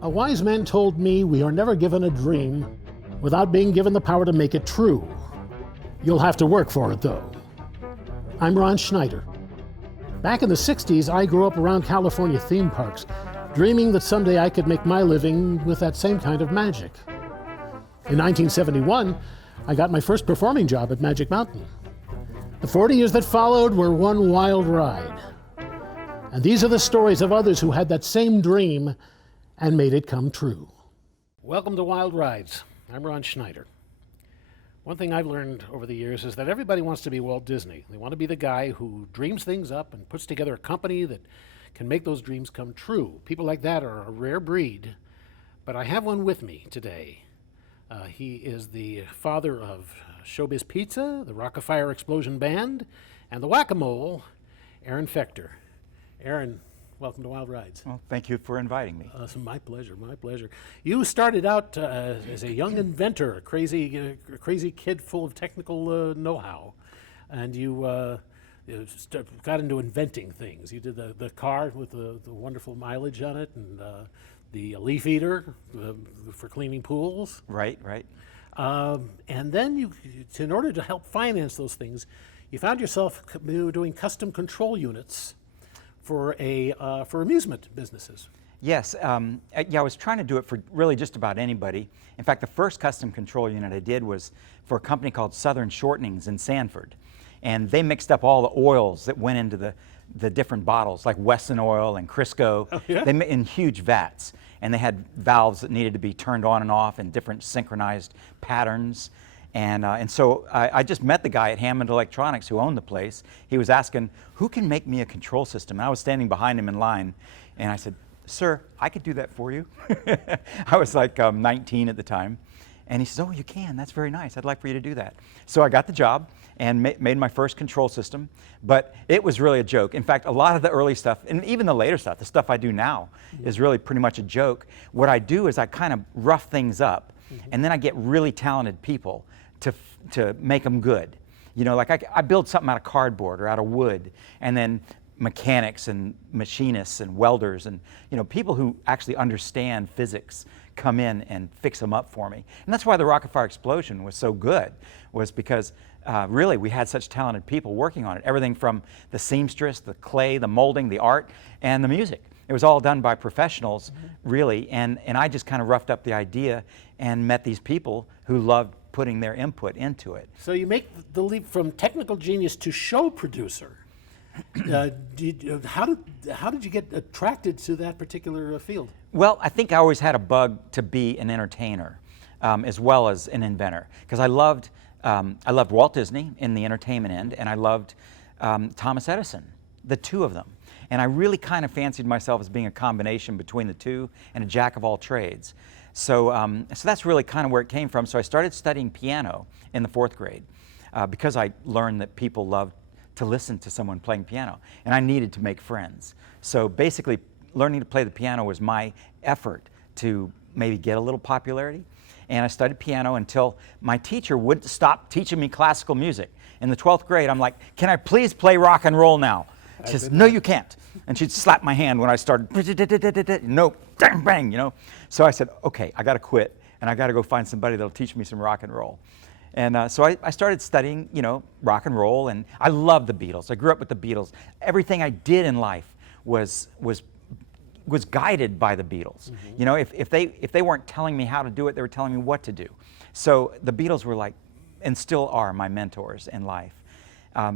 A wise man told me we are never given a dream without being given the power to make it true. You'll have to work for it, though. I'm Ron Schneider. Back in the 60s, I grew up around California theme parks, dreaming that someday I could make my living with that same kind of magic. In 1971, I got my first performing job at Magic Mountain. The 40 years that followed were one wild ride. And these are the stories of others who had that same dream and made it come true. Welcome to Wild Rides. I'm Ron Schneider. One thing I've learned over the years is that everybody wants to be Walt Disney. They want to be the guy who dreams things up and puts together a company that can make those dreams come true. People like that are a rare breed, but I have one with me today. He is the father of Showbiz Pizza, the Rock-afire Explosion Band, and the Whack-a-Mole, Aaron Fechter. Aaron, welcome to Wild Rides. Well, thank you for inviting me. My pleasure, my pleasure. You started out as a young inventor, a crazy kid full of technical know-how, and you got into inventing things. You did the car with the wonderful mileage on it, and the leaf eater for cleaning pools. Right. And then in order to help finance those things, you found yourself doing custom control units for amusement businesses. Yes, I was trying to do it for really just about anybody. In fact, the first custom control unit I did was for a company called Southern Shortenings in Sanford. And they mixed up all the oils that went into the different bottles, like Wesson oil and Crisco. Oh, yeah? In huge vats. And they had valves that needed to be turned on and off in different synchronized patterns. And so I just met the guy at Hammond Electronics who owned the place. He was asking, who can make me a control system? And I was standing behind him in line, and I said, sir, I could do that for you. I was like 19 at the time. And he says, oh, you can, that's very nice. I'd like for you to do that. So I got the job and made my first control system, but it was really a joke. In fact, a lot of the early stuff, and even the later stuff, the stuff I do now, is really pretty much a joke. What I do is I kind of rough things up, and then I get really talented people to make them good. You know, like I build something out of cardboard or out of wood, and then mechanics and machinists and welders and people who actually understand physics come in and fix them up for me. And that's why the Rock-afire Explosion was so good, was because really we had such talented people working on it. Everything from the seamstress, the clay, the molding, the art, and the music. It was all done by professionals, really, and I just kind of roughed up the idea and met these people who loved putting their input into it. So you make the leap from technical genius to show producer. How did you get attracted to that particular field? Well, I think I always had a bug to be an entertainer as well as an inventor, because I loved Walt Disney in the entertainment end, and I loved Thomas Edison, the two of them. And I really kind of fancied myself as being a combination between the two and a jack of all trades. So that's really kind of where it came from. So I started studying piano in the 4th grade because I learned that people loved to listen to someone playing piano, and I needed to make friends. So basically, learning to play the piano was my effort to maybe get a little popularity. And I studied piano until my teacher wouldn't stop teaching me classical music. In the 12th grade, I'm like, can I please play rock and roll now? She says, no, you can't. And she'd slap my hand when I started, no, bang, bang, So I said, okay, I got to quit, and I got to go find somebody that'll teach me some rock and roll. And so I started studying, rock and roll, and I loved the Beatles. I grew up with the Beatles. Everything I did in life was guided by the Beatles. If they weren't telling me how to do it, they were telling me what to do. So the Beatles were like, and still are, my mentors in life.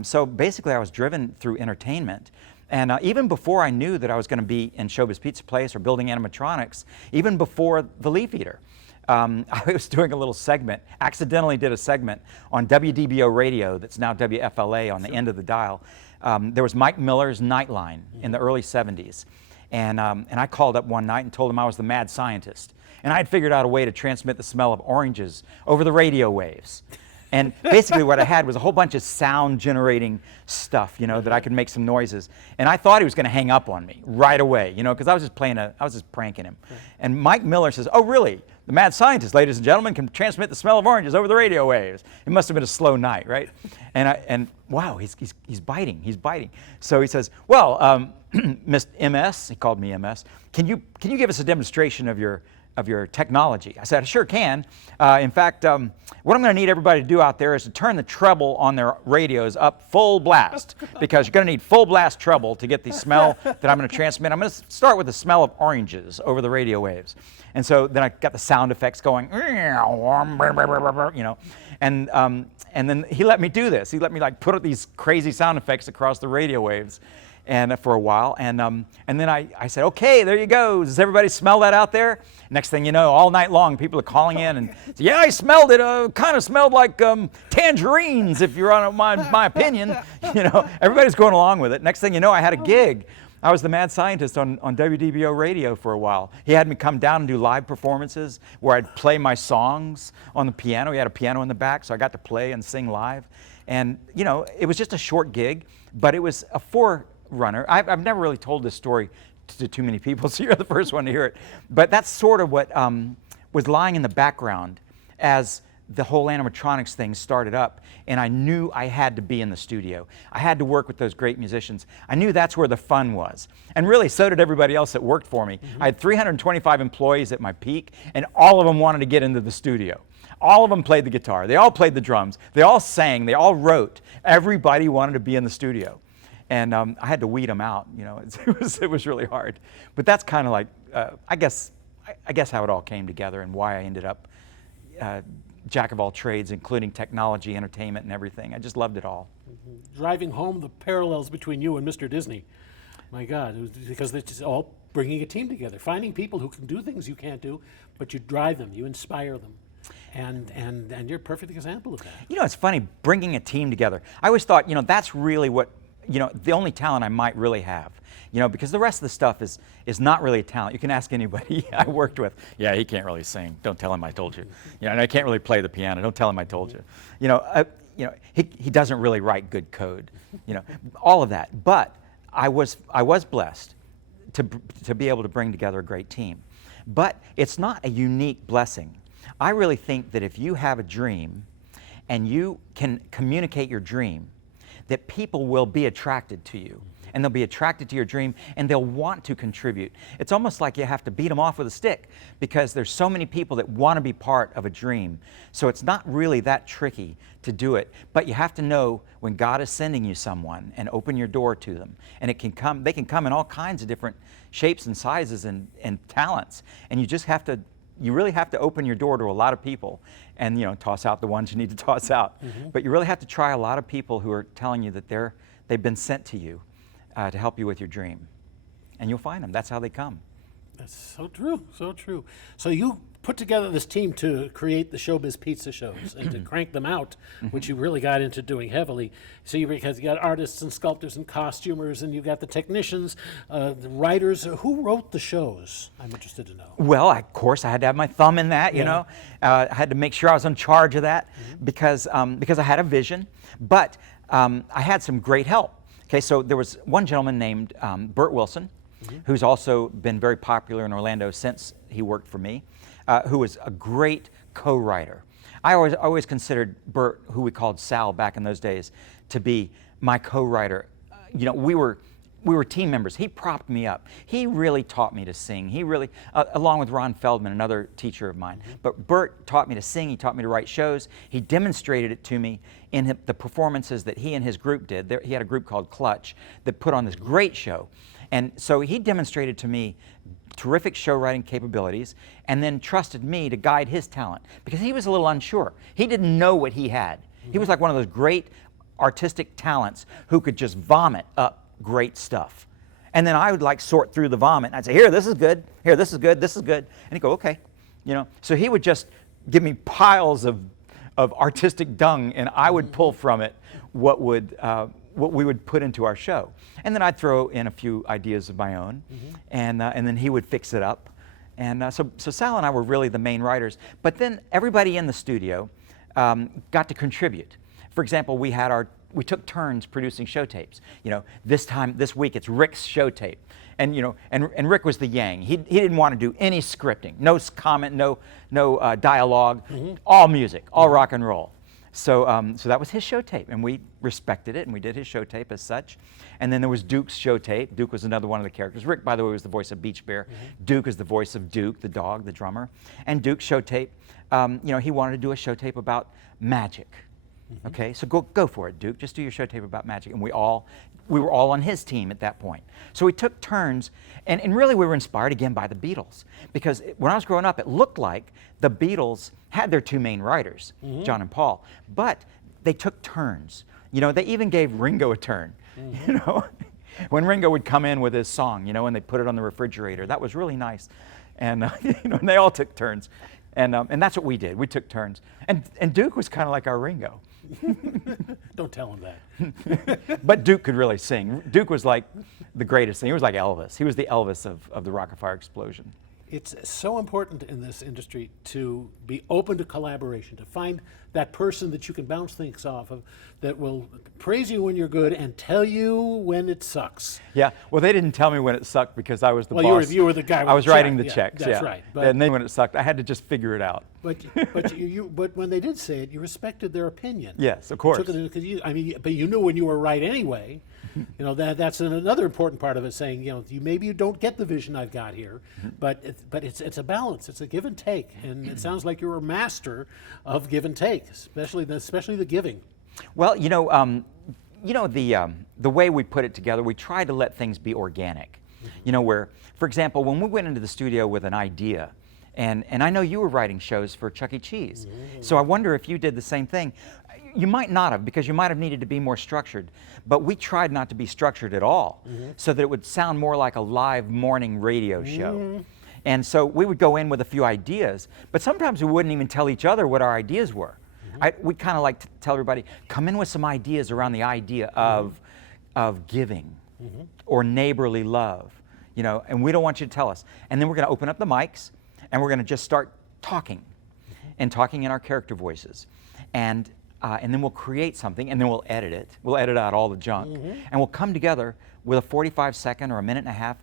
So basically, I was driven through entertainment. And even before I knew that I was going to be in Showbiz Pizza Place or building animatronics, even before the Leaf Eater, I was doing a little segment, accidentally did a segment on WDBO radio that's now WFLA on the end of the dial. There was Mike Miller's Nightline in the early 70s. And I called up one night and told him I was the mad scientist. And I had figured out a way to transmit the smell of oranges over the radio waves. And basically what I had was a whole bunch of sound generating stuff, that I could make some noises. And I thought he was going to hang up on me right away, because I was just pranking him. And Mike Miller says, oh, really? The mad scientist, ladies and gentlemen, can transmit the smell of oranges over the radio waves. It must have been a slow night, right? And wow, he's biting. So he says, well, Mr. MS, he called me MS, can you give us a demonstration of your technology? I said, I sure can. In fact, what I'm going to need everybody to do out there is to turn the treble on their radios up full blast, because you're going to need full blast treble to get the smell that I'm going to transmit. I'm going to start with the smell of oranges over the radio waves. And so then I got the sound effects going, you know, and then he let me do this. He let me like put these crazy sound effects across the radio waves. And for a while, and then I said, okay, there you go. Does everybody smell that out there? Next thing you know, all night long, people are calling in and say, yeah, I smelled it. Kind of smelled like tangerines, if you're on my opinion. You know, everybody's going along with it. Next thing you know, I had a gig. I was the mad scientist on WDBO radio for a while. He had me come down and do live performances where I'd play my songs on the piano. He had a piano in the back, so I got to play and sing live. And you know, it was just a short gig, but it was a forerunner. I've never really told this story to too many people, so you're the first one to hear it. But that's sort of what was lying in the background as the whole animatronics thing started up, and I knew I had to be in the studio. I had to work with those great musicians. I knew that's where the fun was. And really, so did everybody else that worked for me. I had 325 employees at my peak, and all of them wanted to get into the studio. All of them played the guitar. They all played the drums. They all sang. They all wrote. Everybody wanted to be in the studio. And I had to weed them out. You know, it was really hard. But that's kind of like, I guess how it all came together and why I ended up jack of all trades, including technology, entertainment, and everything. I just loved it all. Driving home the parallels between you and Mr. Disney. My God, it was because it's all bringing a team together, finding people who can do things you can't do, but you drive them, you inspire them. And you're a perfect example of that. You know, it's funny, bringing a team together. I always thought, you know, that's really what, you know, the only talent I might really have. You know, because the rest of the stuff is not really a talent. You can ask anybody I worked with. Yeah, he can't really sing. Don't tell him I told you. You know, and I can't really play the piano. Don't tell him I told you. You know, he doesn't really write good code. You know, all of that. But I was blessed to be able to bring together a great team. But it's not a unique blessing. I really think that if you have a dream and you can communicate your dream, that people will be attracted to you. And they'll be attracted to your dream, and they'll want to contribute. It's almost like you have to beat them off with a stick, because there's so many people that want to be part of a dream. So it's not really that tricky to do it, but you have to know when God is sending you someone and open your door to them. And they can come in all kinds of different shapes and sizes and talents. And you really have to open your door to a lot of people and, you know, toss out the ones you need to toss out. But you really have to try a lot of people who are telling you that they've been sent to you to help you with your dream. And you'll find them. That's how they come. That's so true, so true. So you put together this team to create the Showbiz pizza shows and to crank them out, which you really got into doing heavily. So because you got artists and sculptors and costumers, and you got the technicians, the writers. Who wrote the shows? I'm interested to know. Well, of course, I had to have my thumb in that. You know, I had to make sure I was in charge of that because I had a vision, but I had some great help. Okay, so there was one gentleman named Bert Wilson, who's also been very popular in Orlando since he worked for me, who was a great co-writer. I always considered Bert, who we called Sal back in those days, to be my co-writer. You know, we were team members. He propped me up. He really taught me to sing. He really, along with Ron Feldman, another teacher of mine. But Bert taught me to sing. He taught me to write shows. He demonstrated it to me in the performances that he and his group did. He had a group called Clutch that put on this great show. And so he demonstrated to me terrific show writing capabilities, and then trusted me to guide his talent, because he was a little unsure. He didn't know what he had. He was like one of those great artistic talents who could just vomit up great stuff. And then I would like sort through the vomit, and I'd say, here, this is good. Here, this is good. This is good. And he'd go, okay. You know, so he would just give me piles of artistic dung, and I would pull from it what we would put into our show. And then I'd throw in a few ideas of my own, and then he would fix it up. And so Sal and I were really the main writers. But then everybody in the studio got to contribute. For example, we took turns producing show tapes. You know, this week it's Rick's show tape. And you know, and Rick was the yang. He didn't want to do any scripting, no comment, no dialogue, all music, all rock and roll. So that was his show tape, and we respected it, and we did his show tape as such. And then there was Duke's show tape. Duke was another one of the characters. Rick, by the way, was the voice of Beach Bear. Duke is the voice of Duke, the dog, the drummer. And Duke's show tape, he wanted to do a show tape about magic. Okay, so go for it, Duke. Just do your show tape about magic. And we were all on his team at that point. So we took turns, and really we were inspired again by the Beatles. Because when I was growing up, it looked like the Beatles had their two main writers, John and Paul, but they took turns. They even gave Ringo a turn. When Ringo would come in with his song, and they put it on the refrigerator. That was really nice. And, and they all took turns. And that's what we did. We took turns. And Duke was kind of like our Ringo. Don't tell him that. But Duke could really sing. Duke was like the greatest thing. He was like Elvis. He was the Elvis of the Rock-afire explosion. It's so important in this industry to be open to collaboration, to find that person that you can bounce things off of, that will praise you when you're good and tell you when it sucks. Yeah, well, they didn't tell me when it sucked because I was the boss. Well, you were the guy with I was the writing check. the checks, That's right. But, and then when it sucked, I had to just figure it out. But when they did say it, you respected their opinion. Yes, of course. But you knew when you were right anyway. That's another important part of it. Saying, maybe you don't get the vision I've got here, but it's a balance. It's a give and take, and it sounds like you're a master of give and take, especially the giving. Well, the way we put it together, we try to let things be organic. Where, for example, when we went into the studio with an idea, and I know you were writing shows for Chuck E. Cheese, so I wonder if you did the same thing. You might not have, because you might have needed to be more structured, but we tried not to be structured at all, so that it would sound more like a live morning radio show. And so we would go in with a few ideas, but sometimes we wouldn't even tell each other what our ideas were. We kind of like to tell everybody, come in with some ideas around the idea of giving or neighborly love, and we don't want you to tell us. And then we're going to open up the mics, and we're going to just start talking, and talking in our character voices. And then we'll create something, and then we'll edit it. We'll edit out all the junk, and we'll come together with a 45-second or a minute and a half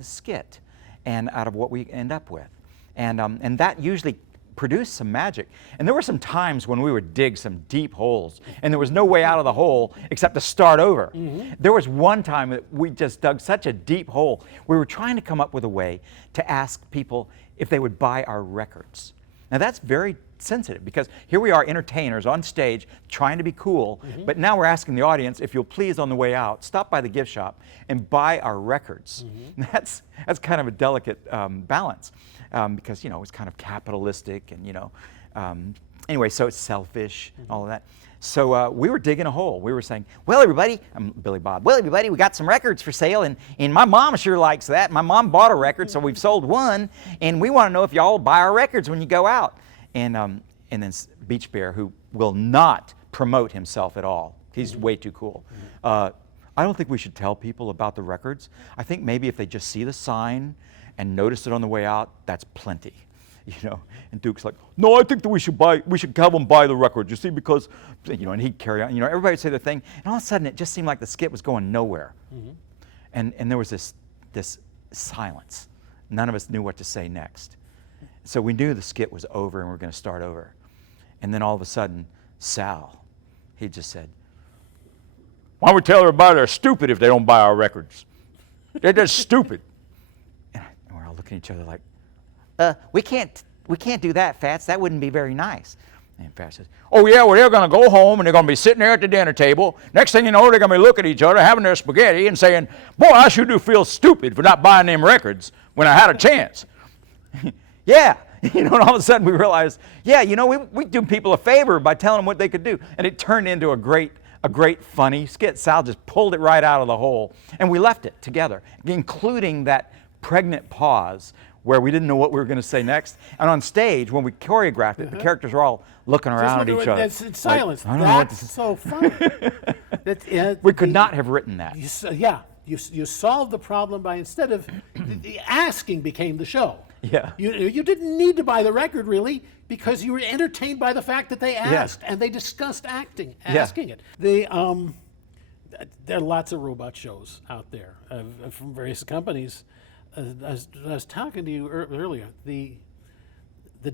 skit, and out of what we end up with, and that usually produced some magic. And there were some times when we would dig some deep holes, and there was no way out of the hole except to start over. There was one time that we just dug such a deep hole. We were trying to come up with a way to ask people if they would buy our records. Now that's very sensitive, because here we are, entertainers on stage trying to be cool, but now we're asking the audience, if you'll please on the way out, stop by the gift shop and buy our records. That's kind of a delicate balance, because it's kind of capitalistic, and anyway, so it's selfish, all of that. So we were digging a hole. We were saying, well, everybody, I'm Billy Bob, well, everybody, we got some records for sale, and my mom sure likes that. My mom bought a record, so we've sold one, and we want to know if y'all buy our records when you go out. And then Beach Bear, who will not promote himself at all. He's way too cool. I don't think we should tell people about the records. I think maybe if they just see the sign and notice it on the way out, that's plenty. And Duke's like, no, I think that we should have them buy the record, you see, because, and he'd carry on, everybody would say their thing, and all of a sudden it just seemed like the skit was going nowhere. And there was this silence. None of us knew what to say next. So we knew the skit was over and we were going to start over. And then all of a sudden, Sal, he just said, why don't we tell everybody they're stupid if they don't buy our records? They're just stupid. And we're all looking at each other like, we can't do that, Fats. That wouldn't be very nice. And Fats says, oh yeah, well, they're going to go home and they're going to be sitting there at the dinner table. Next thing you know, they're going to be looking at each other, having their spaghetti and saying, boy, I sure do feel stupid for not buying them records when I had a chance. Yeah, and all of a sudden we realized, we do people a favor by telling them what they could do. And it turned into a great funny skit. Sal just pulled it right out of the hole, and we left it together, including that pregnant pause where we didn't know what we were going to say next. And on stage, when we choreographed it, the characters were all looking around at each other. It's silence. Like, that's so funny. We could not have written that. You solved the problem by, instead of the asking became the show. Yeah. You didn't need to buy the record, really, because you were entertained by the fact that they asked, and they discussed asking it. There are lots of robot shows out there from various companies. I was talking to you earlier. The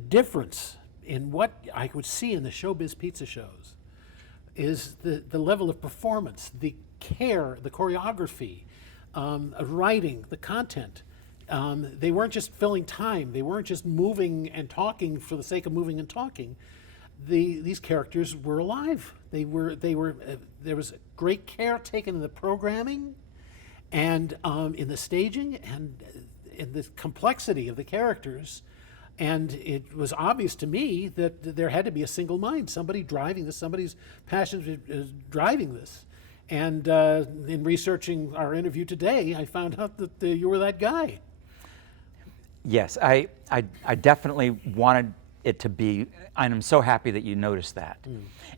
difference in what I would see in the Showbiz pizza shows is the level of performance, the care, the choreography, writing, the content. They weren't just filling time. They weren't just moving and talking for the sake of moving and talking. These characters were alive. There was great care taken in the programming, and in the staging, and in the complexity of the characters. And it was obvious to me that there had to be a single mind, somebody driving this, somebody's passion is driving this. And in researching our interview today, I found out that you were that guy. Yes, I definitely wanted it to be, and I'm so happy that you noticed that.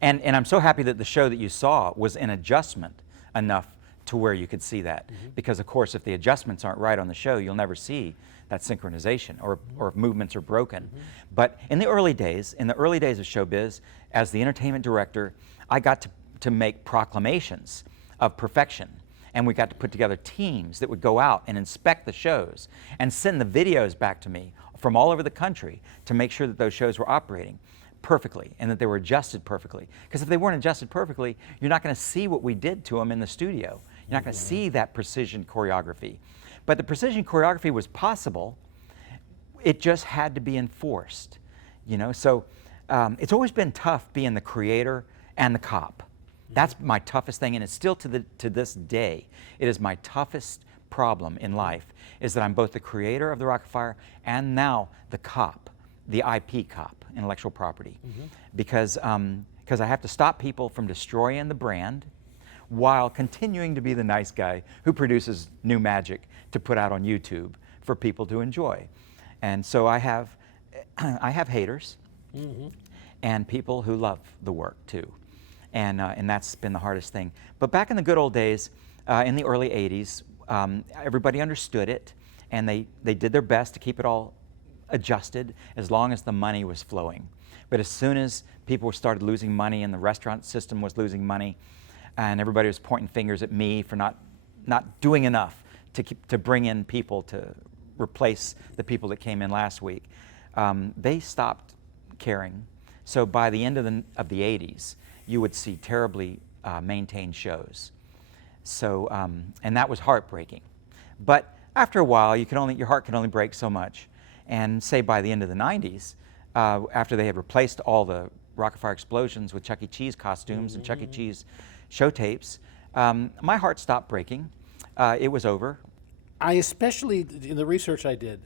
And I'm so happy that the show that you saw was an adjustment enough to where you could see that. Because of course, if the adjustments aren't right on the show, you'll never see that synchronization, or if movements are broken. But in the early days of Showbiz, as the entertainment director, I got to make proclamations of perfection. And we got to put together teams that would go out and inspect the shows and send the videos back to me from all over the country to make sure that those shows were operating perfectly and that they were adjusted perfectly. Because if they weren't adjusted perfectly, you're not going to see what we did to them in the studio. You're not going to see that precision choreography. But the precision choreography was possible. It just had to be enforced, you know? So it's always been tough being the creator and the cop. That's my toughest thing, and it's still to this day. It is my toughest problem in life, is that I'm both the creator of the Rock-afire and now the cop, the IP cop, intellectual property. Because I have to stop people from destroying the brand while continuing to be the nice guy who produces new magic to put out on YouTube for people to enjoy. And so I have haters and people who love the work too. And that's been the hardest thing. But back in the good old days, in the early 80s, everybody understood it, and they did their best to keep it all adjusted as long as the money was flowing. But as soon as people started losing money and the restaurant system was losing money, and everybody was pointing fingers at me for not doing enough to bring in people to replace the people that came in last week, they stopped caring. So by the end of the 80s, you would see terribly maintained shows. So, and that was heartbreaking. But after a while, your heart can only break so much. And say by the end of the 90s, after they had replaced all the Rock-afire explosions with Chuck E. Cheese costumes and Chuck E. Cheese show tapes, my heart stopped breaking. It was over. I especially, in the research I did,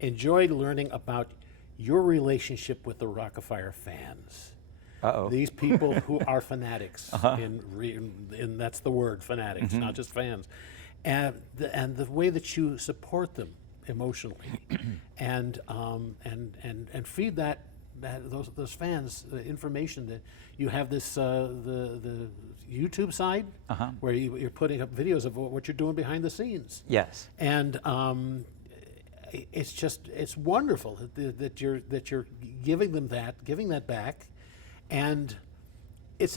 enjoyed learning about your relationship with the Rock-afire fans. These people who are fanatics, and that's the word, fanatics, not just fans, and the way that you support them emotionally, and feed those fans the information that you have this the YouTube side where you're putting up videos of what you're doing behind the scenes. Yes. And it's wonderful that you're giving that back. And it's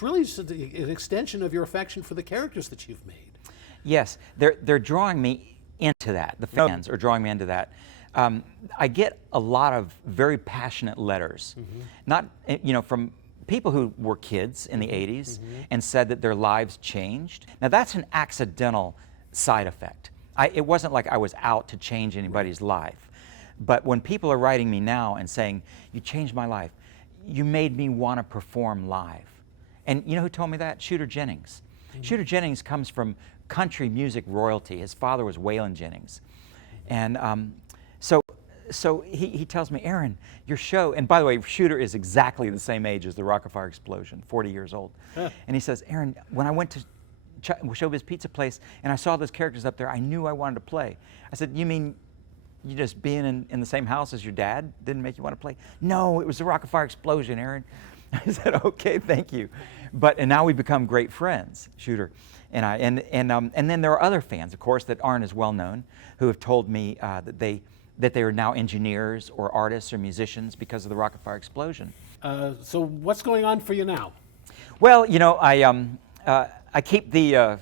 really just an extension of your affection for the characters that you've made. Yes, they're drawing me into that. The fans are drawing me into that. I get a lot of very passionate letters, not from people who were kids in the 80s and said that their lives changed. Now that's an accidental side effect. It wasn't like I was out to change anybody's life. But when people are writing me now and saying, "You changed my life. You made me want to perform live." And you know who told me that? Shooter Jennings. Shooter Jennings comes from country music royalty. His father was Waylon Jennings. And so he tells me, "Aaron, your show," and by the way, Shooter is exactly the same age as the Rock-afire explosion, 40 years old. And he says, "Aaron, when I went to Showbiz Pizza Place and I saw those characters up there, I knew I wanted to play." I said, "You mean you just being in the same house as your dad didn't make you want to play?" "No, it was the Rock-afire explosion, Aaron." I said, "Okay, thank you." And now we've become great friends, Shooter and I. And then there are other fans, of course, that aren't as well known, who have told me that they are now engineers or artists or musicians because of the Rock-afire explosion. So what's going on for you now? Well, I keep the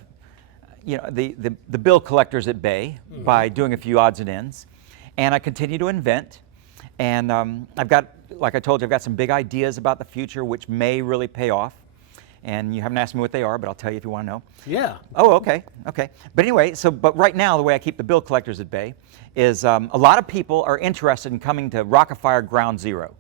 bill collectors at bay by doing a few odds and ends. And I continue to invent, and I've got like I told you, I've got some big ideas about the future which may really pay off. And you haven't asked me what they are, but I'll tell you if you want to know. Yeah. Oh, okay, okay. But anyway, but right now, the way I keep the bill collectors at bay is a lot of people are interested in coming to Rock-afire Ground Zero,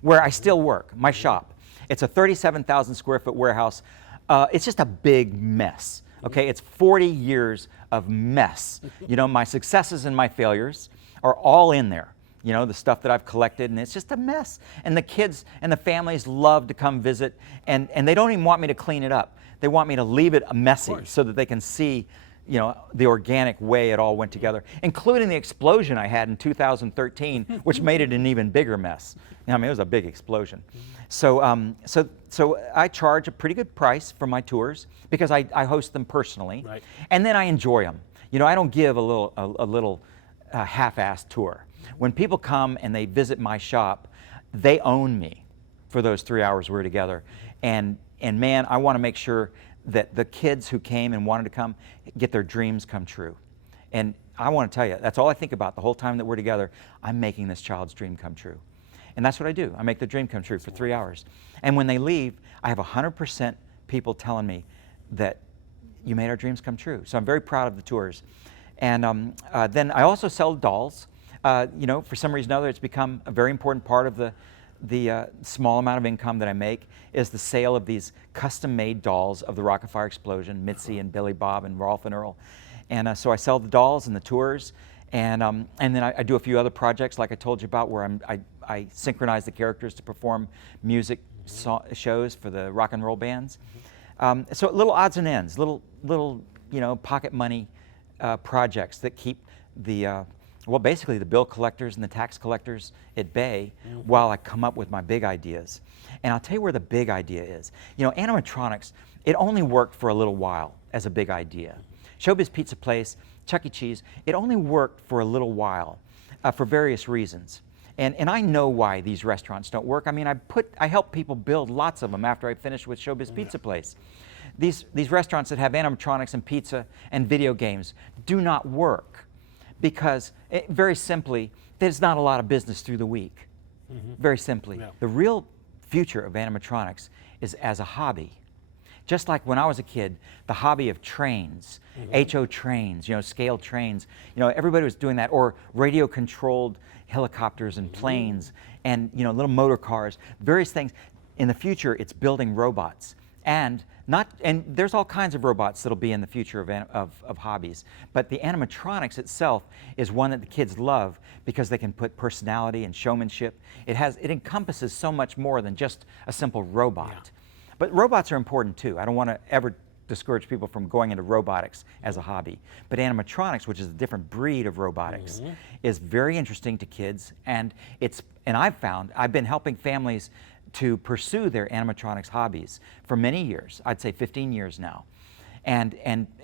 where I still work, my shop. It's a 37,000 square foot warehouse. It's just a big mess, okay? It's 40 years of mess. You know, my successes and my failures are all in there. You know, the stuff that I've collected, and it's just a mess. And the kids and the families love to come visit, and they don't even want me to clean it up. They want me to leave it messy so that they can see, you know, the organic way it all went together, including the explosion I had in 2013, which made it an even bigger mess. You know, I mean, it was a big explosion. So, so I charge a pretty good price for my tours because I host them personally, and then I enjoy them. You know, I don't give a little half-assed tour. When people come and they visit my shop, they own me for those 3 hours we're together. And man, I want to make sure that the kids who came and wanted to come get their dreams come true. And I want to tell you, that's all I think about the whole time that we're together. I'm making this child's dream come true. And that's what I do. I make the dream come true for 3 hours. And when they leave, I have 100% people telling me that you made our dreams come true. So I'm very proud of the tours. And then I also sell dolls. You know, for some reason or other, it's become a very important part of the small amount of income that I make is the sale of these custom-made dolls of the Rock-afire explosion, Mitzi and Billy Bob and Rolf and Earl. And so I sell the dolls and the tours, and then I do a few other projects like I told you about where I synchronize the characters to perform music shows for the rock and roll bands. So little odds and ends, little you know, pocket money projects that keep the well, basically the bill collectors and the tax collectors at bay while I come up with my big ideas. And I'll tell you where the big idea is. You know, animatronics, it only worked for a little while as a big idea. Showbiz Pizza Place, Chuck E. Cheese, it only worked for a little while for various reasons. And I know why these restaurants don't work. I mean, I help people build lots of them after I finished with Showbiz Pizza Place. These restaurants that have animatronics and pizza and video games do not work. Because, very simply, there's not a lot of business through the week. Very simply. Yeah. The real future of animatronics is as a hobby. Just like when I was a kid, the hobby of trains, HO trains, you know, scaled trains, you know, everybody was doing that, or radio-controlled helicopters and planes, and, you know, little motor cars, various things. In the future, it's building robots. And there's all kinds of robots that'll be in the future of hobbies. But the animatronics itself is one that the kids love because they can put personality and showmanship. It encompasses so much more than just a simple robot. Yeah. But robots are important too. I don't want to ever discourage people from going into robotics as a hobby. But animatronics, which is a different breed of robotics, is very interesting to kids. And I've been helping families to pursue their animatronics hobbies for many years. I'd say 15 years now. And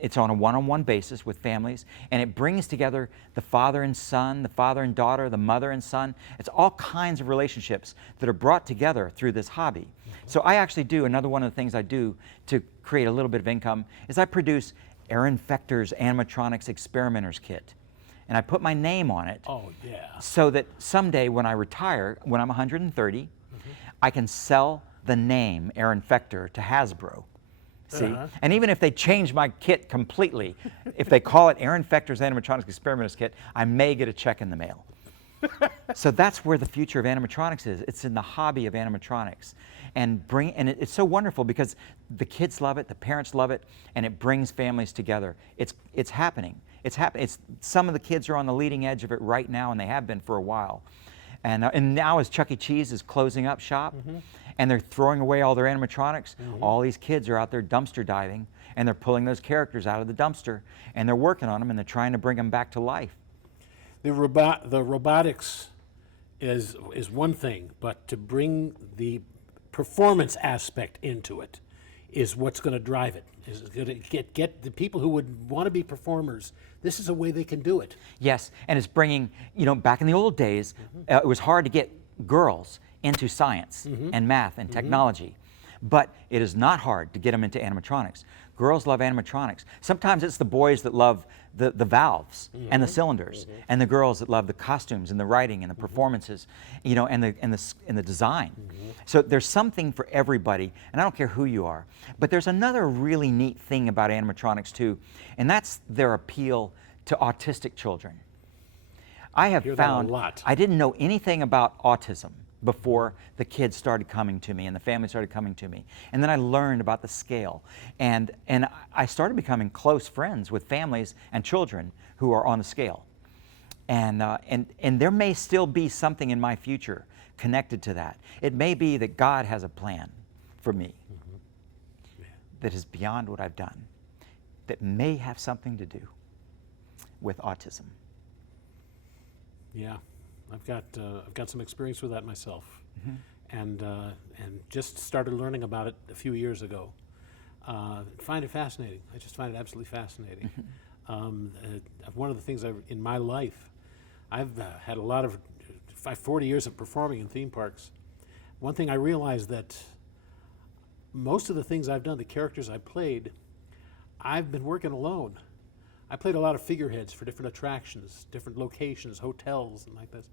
it's on a one-on-one basis with families, and it brings together the father and son, the father and daughter, the mother and son. It's all kinds of relationships that are brought together through this hobby. So I actually do, another one of the things I do to create a little bit of income is I produce Aaron Fechter's Animatronics Experimenters Kit. And I put my name on it so that someday when I retire, when I'm 130, I can sell the name Aaron Fechter to Hasbro. See? And even if they change my kit completely, if they call it Aaron Fechter's Animatronics Experimenters Kit, I may get a check in the mail. So that's where the future of animatronics is. It's in the hobby of animatronics. And it's so wonderful because the kids love it, the parents love it, and it brings families together. It's happening. Some of the kids are on the leading edge of it right now, and they have been for a while. And now as Chuck E. Cheese is closing up shop, and they're throwing away all their animatronics, all these kids are out there dumpster diving, and they're pulling those characters out of the dumpster, and they're working on them, and they're trying to bring them back to life. The robotics is one thing, but to bring the performance aspect into it is what's going to drive it. Is going to get the people who would want to be performers. This is a way they can do it. Yes, and it's bringing, you know, back in the old days, it was hard to get girls into science and math and technology, but it is not hard to get them into animatronics. Girls love animatronics. Sometimes it's the boys that love the valves and the cylinders, and the girls that love the costumes and the writing and the performances, you know, and the design. So there's something for everybody, and I don't care who you are. But there's another really neat thing about animatronics too, and that's their appeal to autistic children. I have found I didn't know anything about autism before the kids started coming to me and the family started coming to me. And then I learned about the scale. And I started becoming close friends with families and children who are on the scale. And there may still be something in my future connected to that. It may be that God has a plan for me that is beyond what I've done, that may have something to do with autism. Yeah, I've got some experience with that myself, and just started learning about it a few years ago. Find it fascinating. I just find it absolutely fascinating. One of the things in my life, I've had a lot of 40 years of performing in theme parks. One thing I realized that most of the things I've done, the characters I played, I've been working alone. I played a lot of figureheads for different attractions, different locations, hotels, and like this.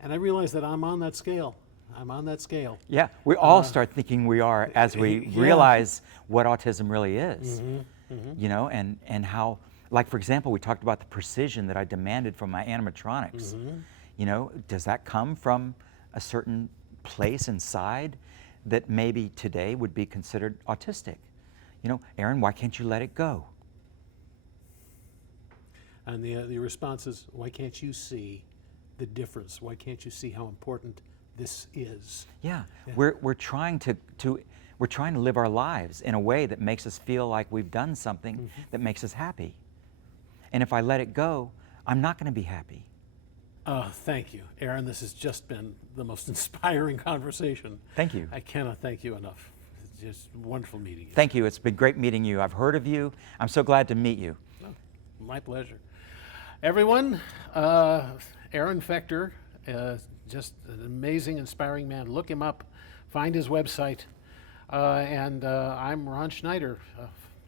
And I realized that I'm on that scale. I'm on that scale. Yeah, we all start thinking we are as we realize what autism really is. You know, and how, like for example, we talked about the precision that I demanded from my animatronics. You know, does that come from a certain place inside that maybe today would be considered autistic? You know, Aaron, why can't you let it go? And the response is, why can't you see the difference? Why can't you see how important this is? Yeah, we're trying to live our lives in a way that makes us feel like we've done something that makes us happy. And if I let it go, I'm not going to be happy. Thank you, Aaron. This has just been the most inspiring conversation. Thank you. I cannot thank you enough. It's just wonderful meeting you. Thank you. It's been great meeting you. I've heard of you. I'm so glad to meet you. Oh, my pleasure. Everyone, Aaron Fechter, just an amazing, inspiring man. Look him up, find his website. And I'm Ron Schneider.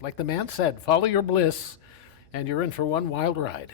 Like the man said, follow your bliss, and you're in for one wild ride.